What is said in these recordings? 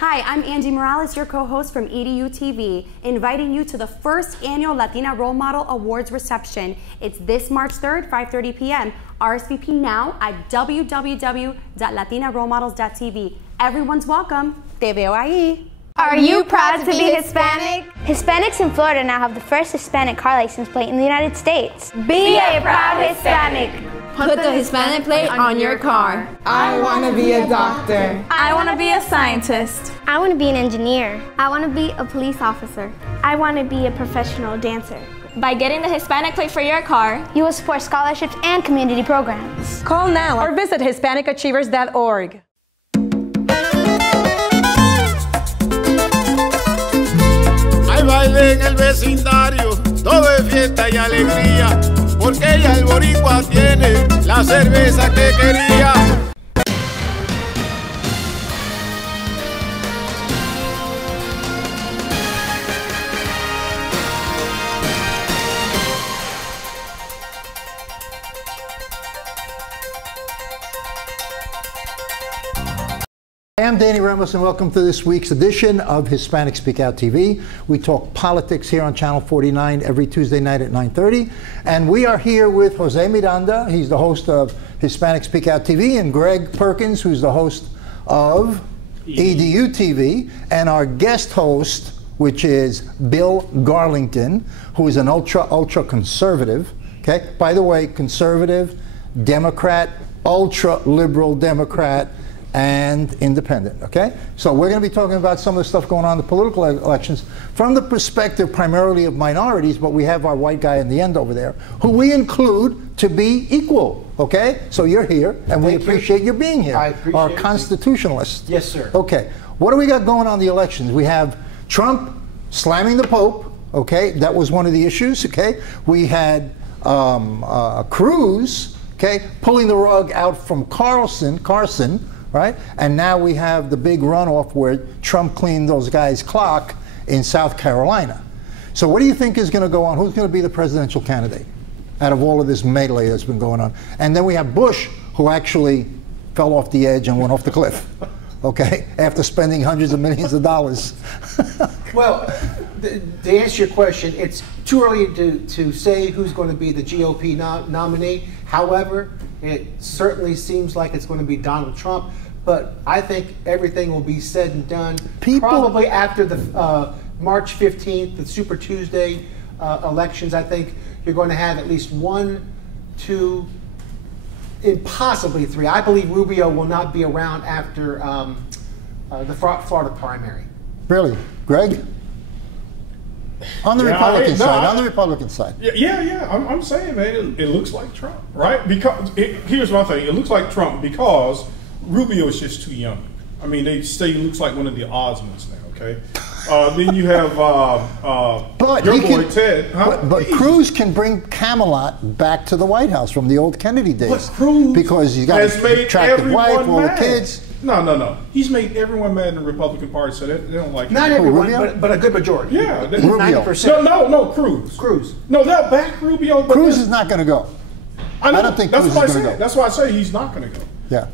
Hi, I'm Angie Morales, your co-host from EDU TV, inviting you to the first annual Latina Role Model Awards reception. It's this March 3rd, 5:30 p.m. RSVP now at www.latinarolemodels.tv. Everyone's welcome. Te veo ahí. Are you proud to be Hispanic? Hispanics in Florida now have the first Hispanic car license plate in the United States. Be a proud Hispanic. Put the Hispanic plate on your car. I want to be a doctor. I want to be a scientist. I want to be an engineer. I want to be a police officer. I want to be a professional dancer. By getting the Hispanic plate for your car, you will support scholarships and community programs. Call now or visit HispanicAchievers.org. Hay baile en el vecindario, todo es fiesta y alegría, porque ya el boricua tiene la cerveza que quería. I'm Danny Ramos and welcome to this week's edition of Hispanic Speak Out TV. We talk politics here on Channel 49 every Tuesday night at 9:30. And we are here with Jose Miranda. He's the host of Hispanic Speak Out TV, and Greg Perkins, who's the host of EDU TV, and our guest host, which is Bill Garlington, who is an ultra conservative. Okay, by the way, conservative, Democrat, ultra liberal Democrat, and independent. Okay, so we're going to be talking about some of the stuff going on in the political elections from the perspective primarily of minorities, but we have our white guy in the end over there who we include to be equal. Okay, so you're here and we appreciate you being here. I appreciate our it. Constitutionalist. Yes, sir. Okay, what do we got going on the elections? We have Trump slamming the Pope. Okay, that was one of the issues. Okay, we had Cruz, okay, pulling the rug out from Carson, right? And now we have the big runoff where Trump cleaned those guys' clock in South Carolina. So what do you think is going to go on? Who's going to be the presidential candidate out of all of this melee that's been going on? And then we have Bush, who actually fell off the edge and went off the cliff, okay, after spending hundreds of millions of dollars. Well, to answer your question, it's too early to say who's going to be the GOP nominee. However, it certainly seems like it's going to be Donald Trump. But I think everything will be said and done probably after the March 15th, the Super Tuesday elections. I think you're going to have at least 1, 2, and possibly 3. I believe Rubio will not be around after the Florida primary. Really? Greg? On the Republican side, on the Republican side. Yeah. I'm saying, man, it looks like Trump, right? Because here's my thing: it looks like Trump because Rubio is just too young. I mean, they say he looks like one of the Osmonds now. Okay, then you have your boy Ted. But Cruz can bring Camelot back to the White House from the old Kennedy days. But Cruz because he's got an attractive wife, all the kids. No. He's made everyone mad in the Republican Party, so they don't like him. Not everyone, but a good majority. Yeah. 90%. No, Cruz. No, they'll back Rubio. But Cruz is not going to go. I don't think Cruz is going to go. That's why I say he's not going to go. Yeah.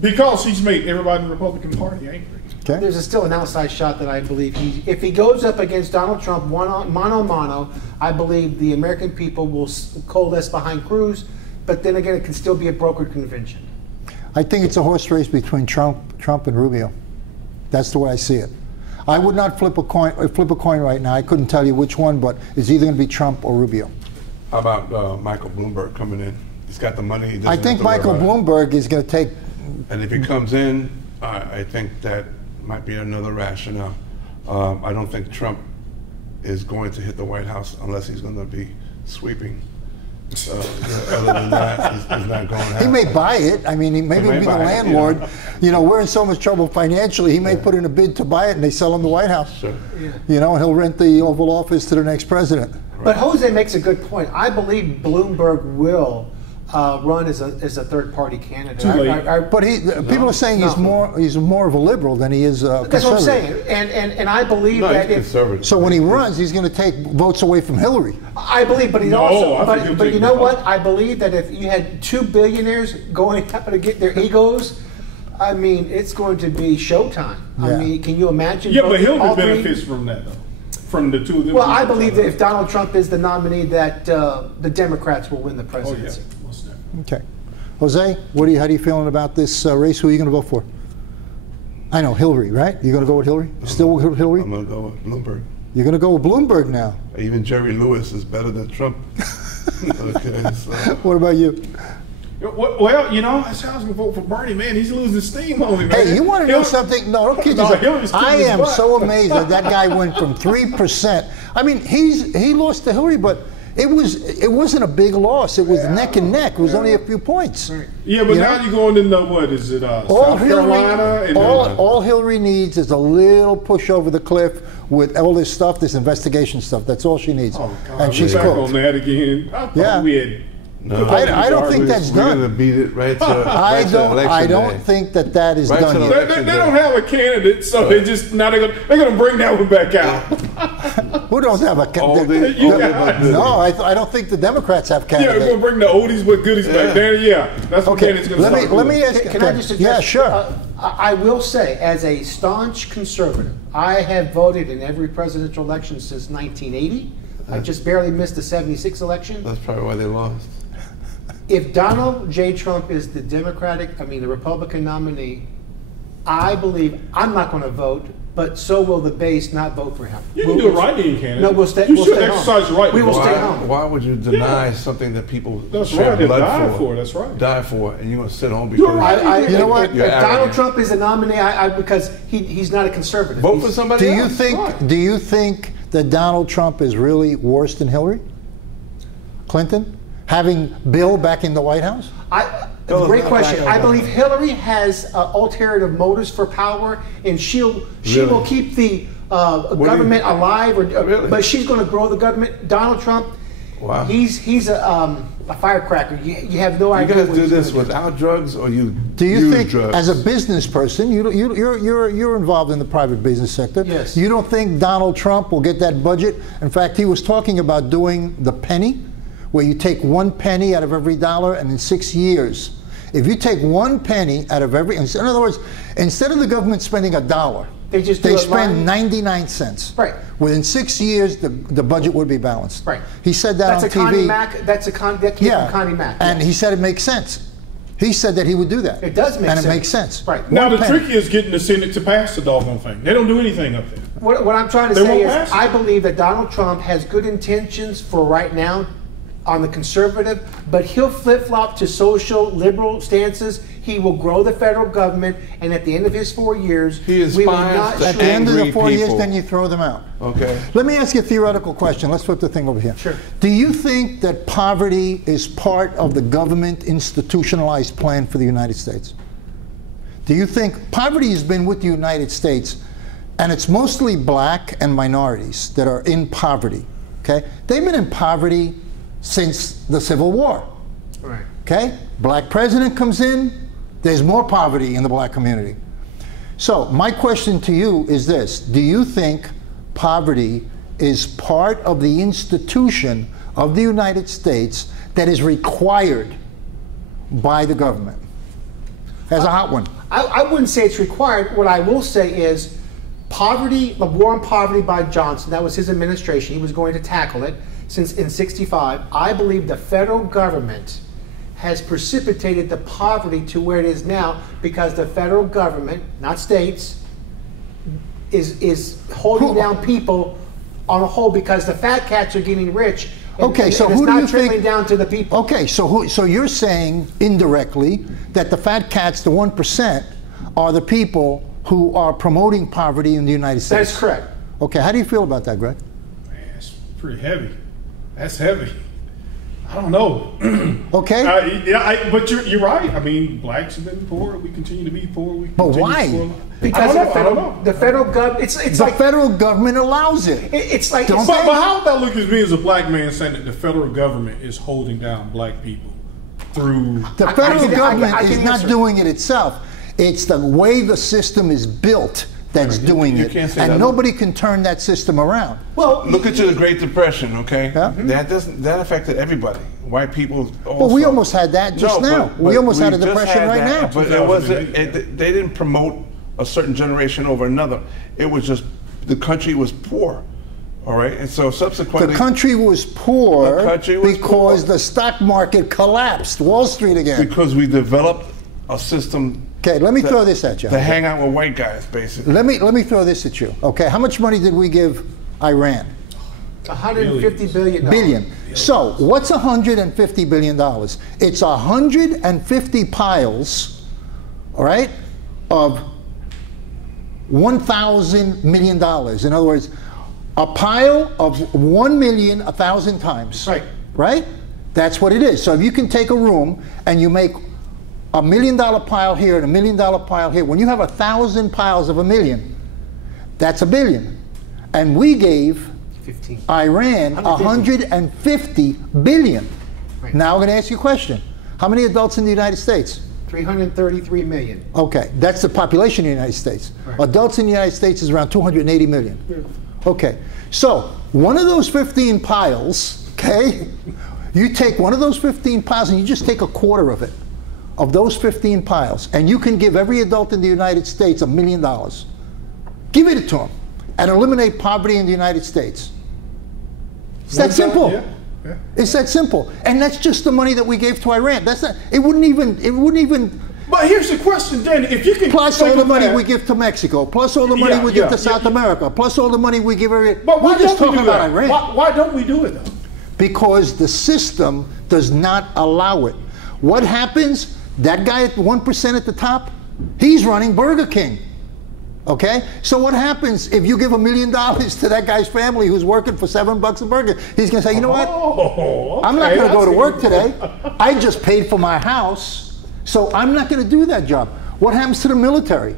Because he's made everybody in the Republican Party angry. Okay. There's still an outside shot that I believe if he goes up against Donald Trump mano, I believe the American people will coalesce behind Cruz. But then again, it can still be a brokered convention. I think it's a horse race between Trump and Rubio. That's the way I see it. I would not flip a coin right now. I couldn't tell you which one, but it's either going to be Trump or Rubio. How about Michael Bloomberg coming in? He's got the money. I think Michael Bloomberg is going to take. And if he comes in, I think that might be another rationale. I don't think Trump is going to hit the White House unless he's going to be sweeping. Other than that, he's not going to happen. He may buy it. I mean, maybe he'll be the landlord. You know, we're in so much trouble financially. He may put in a bid to buy it, and they sell him the White House. Sure. Yeah. You know, and he'll rent the Oval Office to the next president. Right. But Jose makes a good point. I believe Bloomberg will run as a third-party candidate. But people are saying he's more of a liberal than he is a conservative. That's what I'm saying, and I believe that if so, when he runs, he's going to take votes away from Hillary. I believe, but but you know what? I believe that if you had 2 billionaires going to get their egos I mean, it's going to be showtime. Yeah. I mean, can you imagine? Yeah, but all Hillary three? benefits from that, though. From the two of them. Well, I believe that if Donald Trump is the nominee, that the Democrats will win the presidency. Oh, yeah. Most definitely. Okay. Jose, how do you feeling about this race? Who are you going to vote for? I know, Hillary, right? You're going to go with Hillary? Still with Hillary? I'm going to go with Bloomberg. You're going to go with Bloomberg now? Even Jerry Lewis is better than Trump. Okay, so. What about you? Well, you know, I was going to vote for Bernie, man. He's losing steam on me, man. Hey, you want to know something? No, don't kid yourself. I am so amazed that guy went from 3%. I mean, he lost to Hillary, but it wasn't a big loss. It was neck and neck. It was only a few points. Yeah, but now you're going into what is it? South Carolina. All Hillary needs is a little push over the cliff with all this stuff, this investigation stuff. That's all she needs, and she's back cooked. on that again. I thought we had. No, I don't think that's done. We're going to beat it right to election day. I don't think that is done yet. They don't have a candidate, so they're gonna bring that one back out. Who don't have a candidate? No, I don't think the Democrats have candidates. Yeah, we're gonna bring the oldies but goodies back there. Yeah, that's what candidates gonna start. Let me ask. Can I just suggest? Yeah, sure. I will say, as a staunch conservative, I have voted in every presidential election since 1980. I just barely missed the '76 election. That's probably why they lost. If Donald J. Trump is the the Republican nominee, I believe I'm not going to vote, but so will the base not vote for him. You can do a write-in candidate. No, we'll stay. You we'll should stay exercise your right. We will stay home. Why would you deny something that people shed blood for? That's right. Die for, and you're going to sit home because you know what? If arrogant. Donald Trump is a nominee, because he's not a conservative. Vote for somebody else. Do you think that Donald Trump is really worse than Hillary Clinton? Having Bill back in the White House? Great question. I believe Hillary has ulterior motives for power, and she will keep the government alive, but she's going to grow the government. Donald Trump, wow, he's a firecracker. You have no idea. You guys do this without drugs, or you do you use think, drugs? as a business person, you're involved in the private business sector? Yes. You don't think Donald Trump will get that budget? In fact, he was talking about doing the penny, where you take 1 penny out of every dollar, and in 6 years, if you take 1 penny out of every, in other words, instead of the government spending $1, they spend 99 cents. Right. Within 6 years, the budget would be balanced. Right. He said that on TV. That came from Connie Mack. And he said it makes sense. He said that he would do that. It does make sense. And it makes sense. Right. Now the trick is getting the Senate to pass the doggone thing. They don't do anything up there. What I'm trying to say is, I believe that Donald Trump has good intentions for right now on the conservative, but he'll flip-flop to social liberal stances. He will grow the federal government, and at the end of his 4 years, we will not. At the end of the 4 years, then you throw them out. Okay. Let me ask you a theoretical question. Let's flip the thing over here. Sure. Do you think that poverty is part of the government institutionalized plan for the United States? Do you think poverty has been with the United States, and it's mostly black and minorities that are in poverty? Okay, they've been in poverty since the Civil War. Right. Okay? Black president comes in, there's more poverty in the black community. So my question to you is this: do you think poverty is part of the institution of the United States that is required by the government? As a hot one. I wouldn't say it's required. What I will say is poverty, the war on poverty by Johnson, that was his administration. He was going to tackle it. Since in '65, I believe the federal government has precipitated the poverty to where it is now because the federal government, not states, is holding down people on a whole because the fat cats are getting rich. Okay, so it's who do not you trickling think? Down to the people. Okay, so you're saying indirectly that the fat cats, the 1%, are the people who are promoting poverty in the United States. That's correct. Okay, how do you feel about that, Greg? Man, it's pretty heavy. That's heavy. I don't know. Okay. But you're right. I mean, blacks have been poor. We continue to be poor. But why? Because the federal government. It's the like federal government allows it. It's like. But how would that look at me as a black man saying that the federal government is holding down black people through? The federal government is not doing it itself. It's the way the system is built that's doing it, can't say and that. nobody can turn that system around. Well, Look at the Great Depression, okay? Yeah. That affected everybody. White people also. Well, we almost had that just now. We almost had a just depression had right now. But it wasn't. They didn't promote a certain generation over another. It was just the country was poor. All right, and so subsequently, The country was poor because poor. the stock market collapsed, Wall Street again. Because we developed a system. Okay, let me throw this at you. To hang out with white guys, basically. Let me throw this at you. Okay, how much money did we give Iran? $150 billion. Billion. So what's $150 billion? It's 150 piles, all right, of $1,000 million. In other words, a pile of 1 million 1,000 times. Right. Right? That's what it is. So if you can take a room and you make $1 million pile here and $1 million pile here, when you have 1,000 piles of $1 million, that's $1 billion. And we gave 15. Iran 150 billion. Right. Now I'm going to ask you a question. How many adults in the United States? 333 million. Okay, that's the population of the United States. Right. Adults in the United States is around 280 million. Yeah. Okay, so one of those 15 piles, okay, you take one of those 15 piles and you just take a quarter of it, of those 15 piles, and you can give every adult in the United States $1 million. Give it to them and eliminate poverty in the United States. It's that simple. Yeah. Yeah. It's that simple. And that's just the money that we gave to Iran. That's not, it wouldn't even. But here's the question then, if you can. Plus all the money we give to Mexico, plus all the money we give to South America, plus all the money we give every. But why we're just don't we talking do about that? Iran. Why don't we do it though? Because the system does not allow it. What happens? That guy at 1% at the top, he's running Burger King. Okay? So what happens if you give $1 million to that guy's family who's working for $7 a burger? He's going to say, you know what? Okay, I'm not going to go to work today. I just paid for my house, so I'm not going to do that job. What happens to the military?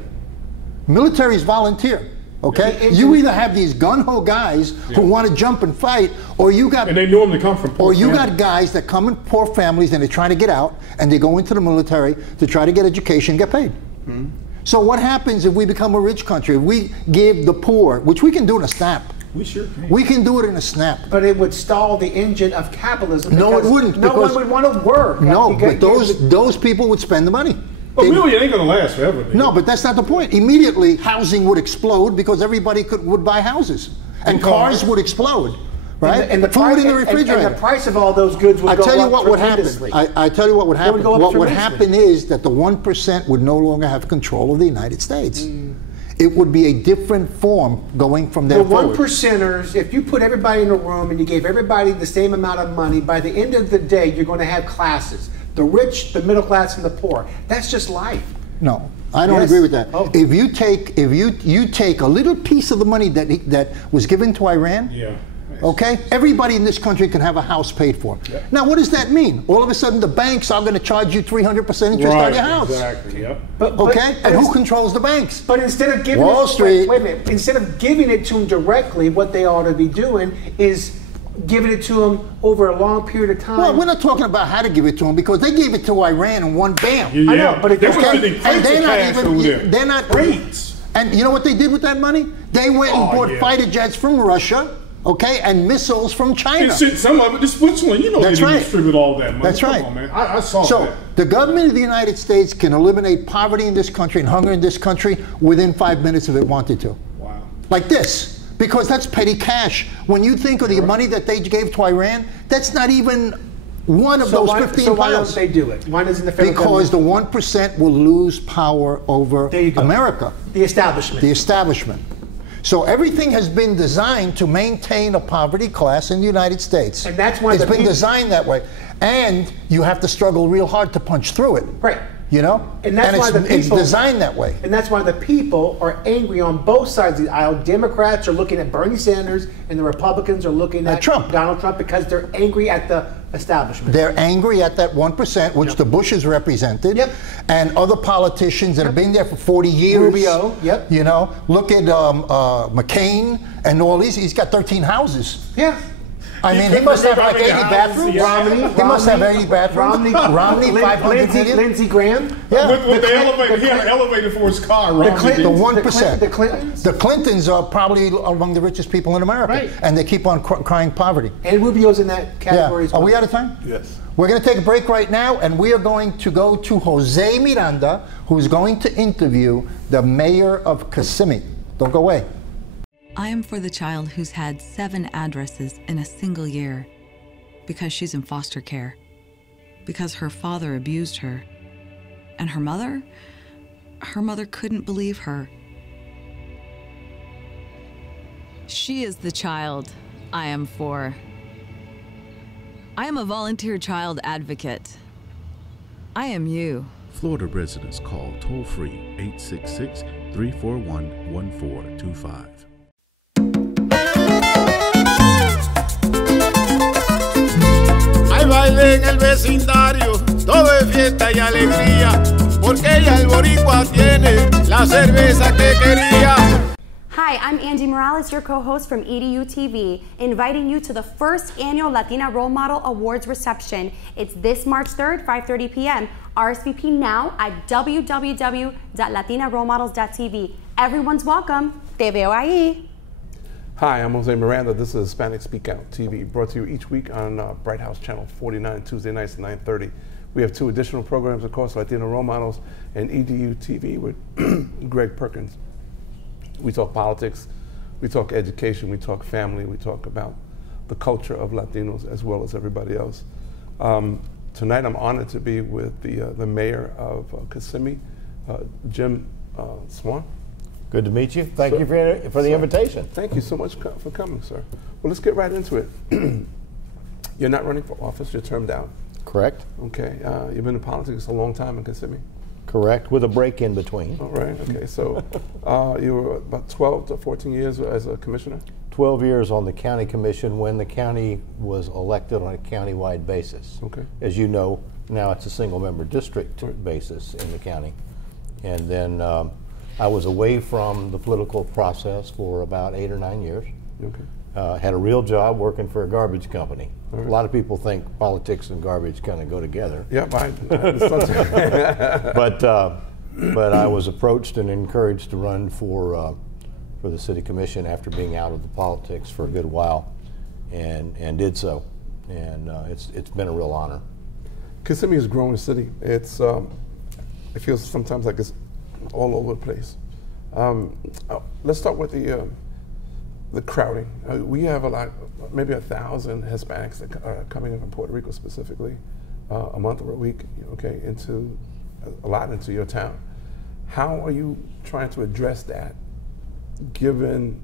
Military is volunteer. Okay? You either have these gun-ho guys who want to jump and fight, or you got... And they normally come from poor Or you families. got guys that come in poor families and they're trying to get out, and they go into the military to try to get education and get paid. Hmm. So what happens if we become a rich country? If we give the poor, which we can do in a snap. We sure can. We can do it in a snap. But it would stall the engine of capitalism. No, it wouldn't. No one would want to work. No, but those people would spend the money. But really, it ain't going to last forever. No, but that's not the point. Immediately, housing would explode because everybody would buy houses. And cars would explode. Right? And the food price, in the refrigerator. and the price of all those goods would go up. I tell you what would happen. tremendously. I tell you what would happen. It would go up What would tremendously. happen is that the 1% would no longer have control of the United States. It would be a different form going from there The forward. 1%ers, if you put everybody in a room and you gave everybody the same amount of money, by the end of the day, you're going to have classes. The rich, the middle class, and the poor. That's just life. No, I don't agree with that. If you take a little piece of the money that was given to Iran, okay, everybody in this country can have a house paid for. Now, what does that mean? All of a sudden, the banks are going to charge you 300% interest on your house. Exactly. Yep. And who controls the banks? But instead of giving Wall Street. wait a minute. Instead of giving it to them directly, what they ought to be doing is giving it to them over a long period of time. Well, we're not talking about how to give it to them because they gave it to Iran and one bam. Yeah. I know, but it They were okay, sending crates of cash over there. They're not Crates. And you know what they did with that money? They went and bought yeah. fighter jets from Russia, okay, and missiles from China. And sent some of it to Switzerland. You know That's they didn't right. distribute all that money. That's Come right. on, man. I saw So that. the government of the United States can eliminate poverty in this country and hunger in this country within 5 minutes if it wanted to. Wow. Like this. Because that's petty cash. When you think of the money that they gave to Iran, that's not even one of those 15 So why don't piles. they do it? Why doesn't the federal Because the government? 1% will lose power over There you go. America. The establishment. The establishment. So everything has been designed to maintain a poverty class in the United States. And that's why it's the been people- designed that way. And you have to struggle real hard to punch through it. Right. You know? And that's why the it's people- designed that way. And that's why the people are angry on both sides of the aisle. Democrats are looking at Bernie Sanders, and the Republicans are looking at Trump. Donald Trump because they're angry at the establishment. They're angry at that 1%, which the Bushes represented, and other politicians that have been there for 40 years. Rubio, You know, look at McCain and all these. He's got 13 houses. Yeah. I mean, he must have like 80 bathrooms. He must have 80 bathrooms. Romney 500 million. Lindsey Graham. Yeah. With the elevator, he had an elevator for his car. The 1%. The Clintons. The Clintons are probably among the richest people in America, right. And they keep on crying poverty. And Rubio's in that category. Yeah. Are we out of time? Yes. We're going to take a break right now, and we are going to go to Jose Miranda, who's going to interview the mayor of Kissimmee. Don't go away. I am for the child who's had 7 addresses in a single year because she's in foster care, because her father abused her, and her mother couldn't believe her. She is the child I am for. I am a volunteer child advocate. I am you. Florida residents call toll-free 866-341-1425. Hay baile en el vecindario, todo es fiesta y alegría, porque ya el boricua tiene la cerveza que quería. Hi, I'm Angie Morales, your co-host from EDU TV, inviting you to the first annual Latina Role Model Awards reception. It's this March 3rd, 5:30 p.m. RSVP now at www.latinarolemodels.tv. Everyone's welcome. Te veo ahí. Hi, I'm Jose Miranda. This is Hispanic Speak Out TV, brought to you each week on Bright House Channel 49, Tuesday nights at 9:30. We have 2 additional programs, of course, Latino Role Models and EDU TV with Greg Perkins. We talk politics, we talk education, we talk family, we talk about the culture of Latinos as well as everybody else. Tonight I'm honored to be with the mayor of Kissimmee, Jim Swan. Good to meet you. Thank you for the invitation. Thank you so much for coming, sir. Well, let's get right into it. You're not running for office, you're termed out. Correct. Okay, you've been in politics a long time in Kissimmee. Correct, with a break in between. All right, okay, so you were about 12 to 14 years as a commissioner? 12 years on the county commission when the county was elected on a countywide basis. Okay. As you know, now it's a single member district basis in the county. And then I was away from the political process for about 8 or 9 years. Okay. Had a real job working for a garbage company. Right. A lot of people think politics and garbage kind of go together. Yeah, but I was approached and encouraged to run for the city commission after being out of the politics for a good while, and did so. And it's been a real honor. Kissimmee is a growing city. It feels sometimes like it's all over the place. Let's start with the crowding. We have maybe 1,000 Hispanics that are coming in from Puerto Rico specifically, a month or a week, okay, into your town. How are you trying to address that, given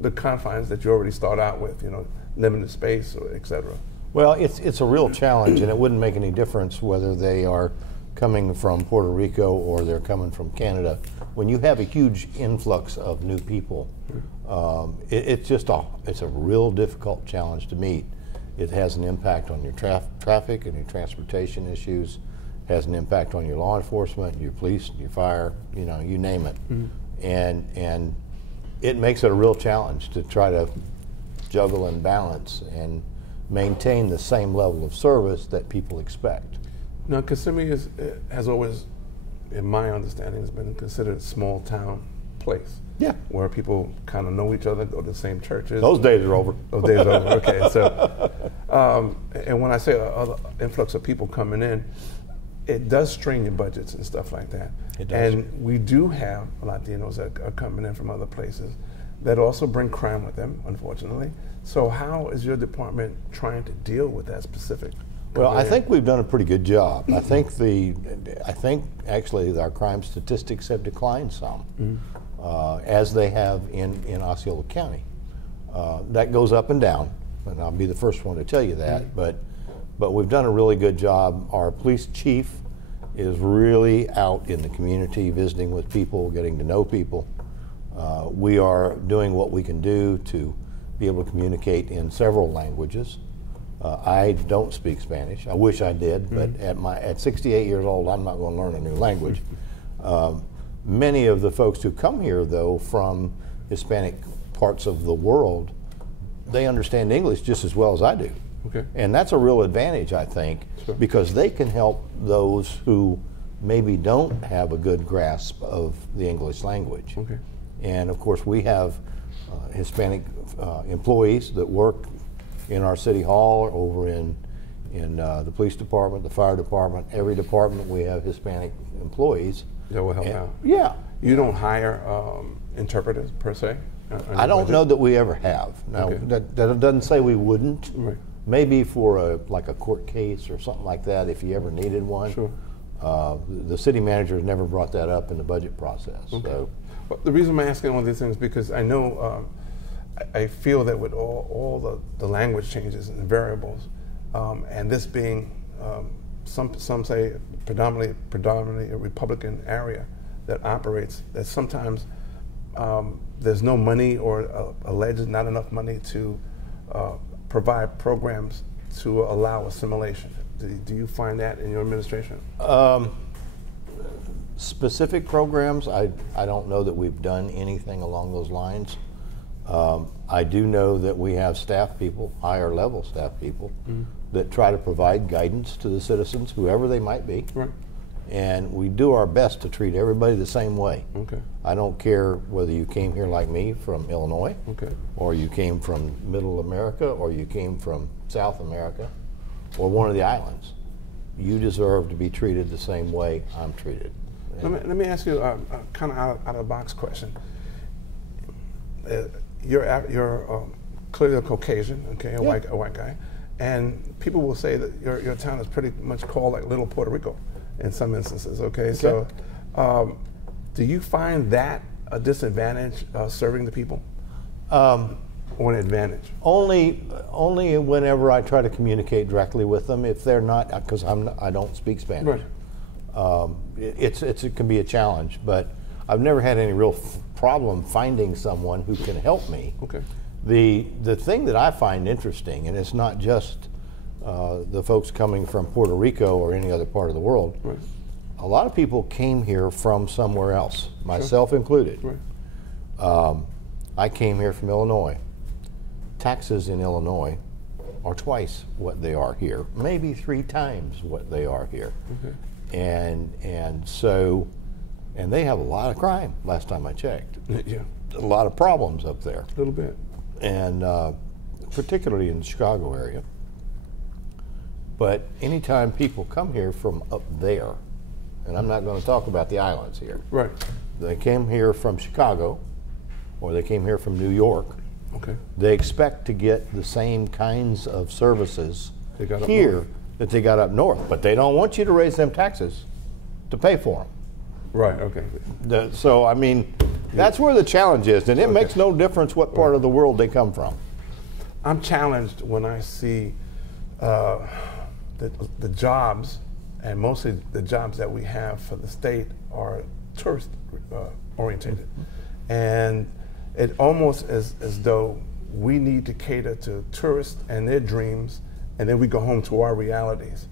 the confines that you already start out with, limited space, or et cetera? Well, it's a real challenge, and it wouldn't make any difference whether they are coming from Puerto Rico or they're coming from Canada. When you have a huge influx of new people, it's a real difficult challenge to meet. It has an impact on your traffic and your transportation issues, has an impact on your law enforcement, your police, your fire, you name it. Mm-hmm. And it makes it a real challenge to try to juggle and balance and maintain the same level of service that people expect. Now, Kissimmee has always, in my understanding, has been considered a small town place. Yeah. Where people kind of know each other, go to the same churches. Those days are over. Those days are over, okay. So, and when I say an influx of people coming in, it does strain your budgets and stuff like that. It does. And we do have Latinos that are coming in from other places that also bring crime with them, unfortunately. So how is your department trying to deal with that specific? Well, I think we've done a pretty good job. I think actually our crime statistics have declined some, as they have in Osceola County. That goes up and down, and I'll be the first one to tell you that. But we've done a really good job. Our police chief is really out in the community, visiting with people, getting to know people. We are doing what we can do to be able to communicate in several languages. I don't speak Spanish. I wish I did, but at 68 years old, I'm not going to learn a new language. Many of the folks who come here, though, from Hispanic parts of the world, they understand English just as well as I do. Okay. And that's a real advantage, I think, because they can help those who maybe don't have a good grasp of the English language. Okay. And of course, we have Hispanic employees that work in our city hall or over in the police department, the fire department. Every department we have Hispanic employees. That will help out. Yeah. You don't hire interpreters per se? I don't know that we ever have. Now, that doesn't say we wouldn't. Right. Maybe for like a court case or something like that, if you ever needed one. Sure. The city manager has never brought that up in the budget process. Okay. So. Well, the reason I'm asking all these things because I know I feel that with all the language changes and variables, and this being some say predominantly a Republican area that operates, that sometimes there's no money or alleged not enough money to provide programs to allow assimilation. Do you find that in your administration? Specific programs, I don't know that we've done anything along those lines. I do know that we have staff people, higher level staff people, that try to provide guidance to the citizens, whoever they might be. Right. And we do our best to treat everybody the same way. Okay. I don't care whether you came here like me from Illinois, okay, or you came from Middle America, or you came from South America, or one of the islands. You deserve to be treated the same way I'm treated. Let me ask you a kind of out of the box question. You're clearly a Caucasian, okay, a white guy, and people will say that your town is pretty much called like Little Puerto Rico in some instances, okay? So do you find that a disadvantage serving the people? Or an advantage? Only whenever I try to communicate directly with them. If they're not, because I don't speak Spanish. Right. It can be a challenge, but I've never had any real problem finding someone who can help me. Okay. The thing that I find interesting, and it's not just the folks coming from Puerto Rico or any other part of the world. Right. A lot of people came here from somewhere else, myself included. Right. I came here from Illinois. Taxes in Illinois are twice what they are here, maybe 3 times what they are here. Okay. And so they have a lot of crime. Last time I checked, yeah, a lot of problems up there. A little bit, and particularly in the Chicago area. But anytime people come here from up there, and I'm not going to talk about the islands here. Right. They came here from Chicago, or they came here from New York. Okay. They expect to get the same kinds of services here that they got up north, but they don't want you to raise them taxes to pay for them. Right, okay. So, I mean, that's where the challenge is, and it makes no difference what part of the world they come from. I'm challenged when I see the jobs, and mostly the jobs that we have for the state are tourist orientated. And it almost is as though we need to cater to tourists and their dreams, and then we go home to our realities.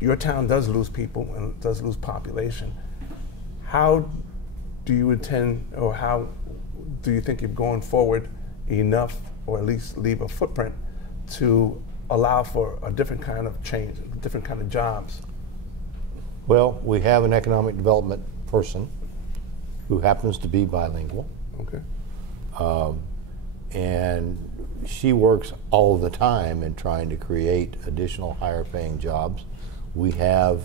Your town does lose people and does lose population. How do you intend, or how do you think you're going forward enough, or at least leave a footprint to allow for a different kind of change, different kind of jobs? Well, we have an economic development person who happens to be bilingual. Okay. And she works all the time in trying to create additional higher paying jobs. We have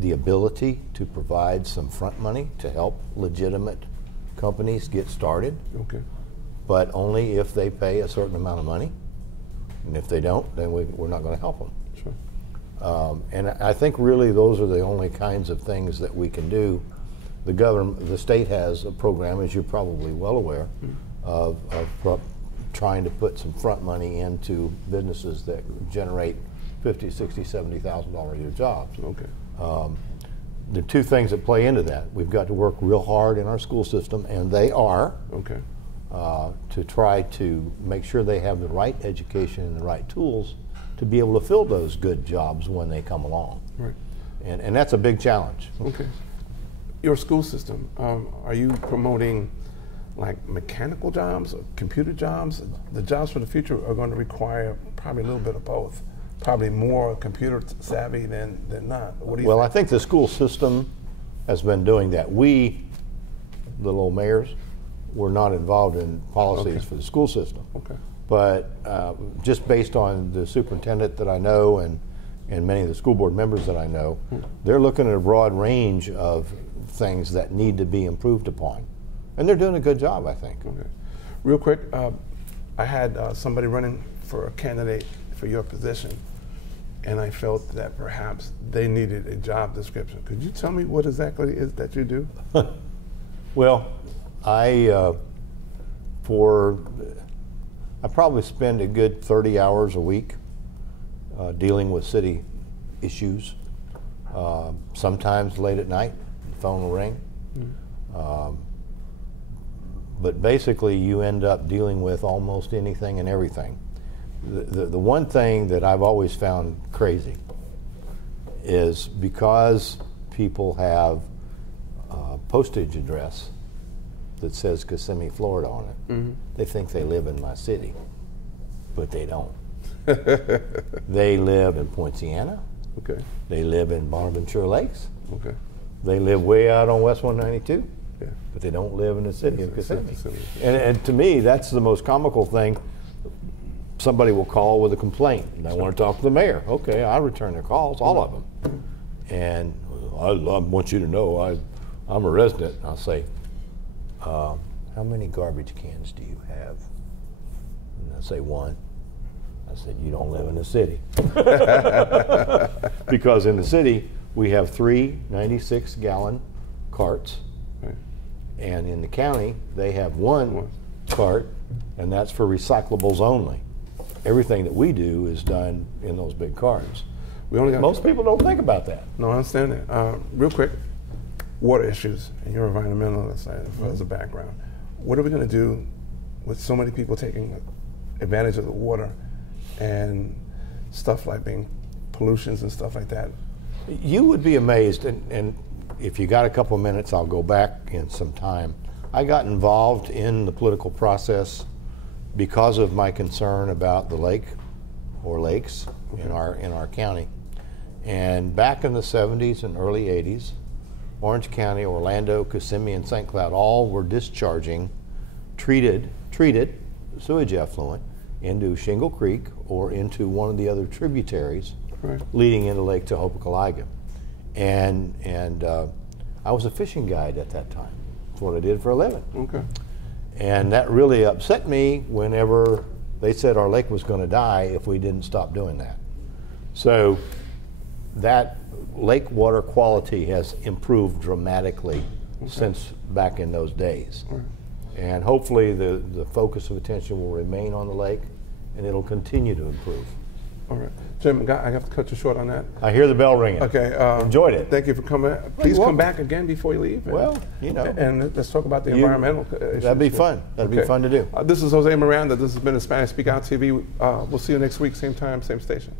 the ability to provide some front money to help legitimate companies get started. Okay. But only if they pay a certain amount of money. And if they don't, then we're not going to help them. Sure. And I think really those are the only kinds of things that we can do. The state has a program, as you're probably well aware, of trying to put some front money into businesses that generate $50,000, $60,000, $70,000 a year jobs. Okay. The 2 things that play into that, we've got to work real hard in our school system, and they are, okay, to try to make sure they have the right education and the right tools to be able to fill those good jobs when they come along. Right. And that's a big challenge. Okay. Your school system, are you promoting like mechanical jobs, or computer jobs. The jobs for the future are going to require probably a little bit of both. Probably more computer savvy than not. What do you think? I think the school system has been doing that. We, little old mayors, were not involved in policies for the school system. Okay. But just based on the superintendent that I know and many of the school board members that I know, they're looking at a broad range of things that need to be improved upon. And they're doing a good job, I think. Okay. Real quick, I had somebody running for a candidate for your position, and I felt that perhaps they needed a job description. Could you tell me what exactly it is that you do? Well, I probably spend a good 30 hours a week dealing with city issues. Sometimes late at night, the phone will ring. But basically, you end up dealing with almost anything and everything. The one thing that I've always found crazy is because people have a postage address that says Kissimmee, Florida on it, they think they live in my city, but they don't. They live in Poinciana. Okay. They live in Bonaventura Lakes. Okay. They live way out on West 192. Yeah. But they don't live in the city of Kissimmee. And to me, that's the most comical thing. Somebody will call with a complaint, and I want to talk to the mayor. Okay, I return their calls, all of them. And I want you to know I'm a resident. I'll say, how many garbage cans do you have? And they'll say, one. I said, you don't live in the city. Because in the city, we have 3 96-gallon carts. Right. And in the county, they have 1 cart, and that's for recyclables only. Everything that we do is done in those big carts. Most people don't think about that. No, I understand that. Real quick, water issues, and you're environmentalist as a background. What are we going to do with so many people taking advantage of the water and stuff like being pollutions and stuff like that? You would be amazed, and if you got a couple of minutes, I'll go back in some time. I got involved in the political process because of my concern about the lake or lakes in our county. And back in the 70s and early 80s, Orange County, Orlando, Kissimmee, and St. Cloud all were discharging treated sewage effluent into Shingle Creek or into one of the other tributaries leading into Lake Tehopekaliga. And I was a fishing guide at that time. That's what I did for a living. Okay. And that really upset me whenever they said our lake was going to die if we didn't stop doing that. So that lake water quality has improved dramatically since back in those days. And hopefully the focus of attention will remain on the lake, and it'll continue to improve. All right. Jim, I have to cut you short on that. I hear the bell ringing. Okay. Enjoyed it. Thank you for coming. Please come back again before you leave. Well, you know. And let's talk about the environmental issues. That'd be fun. That'd be fun to do. This is Jose Miranda. This has been Hispanic Speak Out TV. We'll see you next week, same time, same station.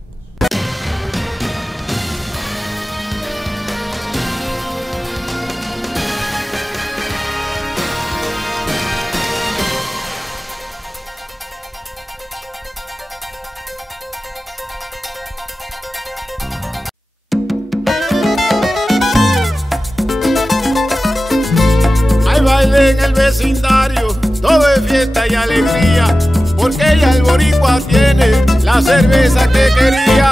En el vecindario todo es fiesta y alegría, porque ya el boricua tiene la cerveza que quería.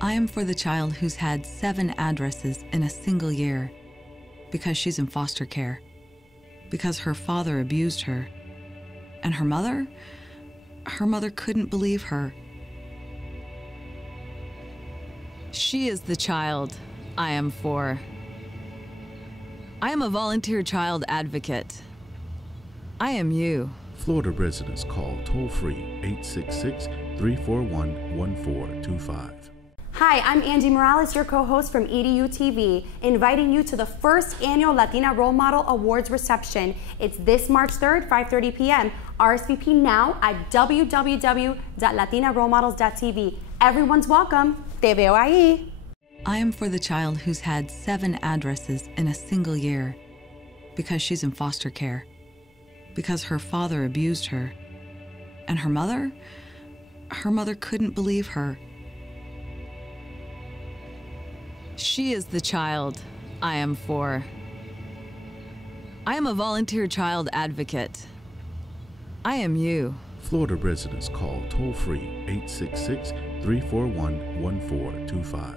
I am for the child who's had 7 addresses in a single year because she's in foster care, because her father abused her, and her mother couldn't believe her. She is the child I am for. I am a volunteer child advocate. I am you. Florida residents call toll-free 866-341-1425. Hi, I'm Angie Morales, your co-host from EDU TV, inviting you to the first annual Latina Role Model Awards reception. It's this March 3rd, 5:30 p.m. RSVP now at www.latinarolemodels.tv. Everyone's welcome. Te veo ahí. I am for the child who's had 7 addresses in a single year because she's in foster care, because her father abused her. And her mother couldn't believe her. She is the child I am for. I am a volunteer child advocate. I am you. Florida residents call toll-free 866-341-1425.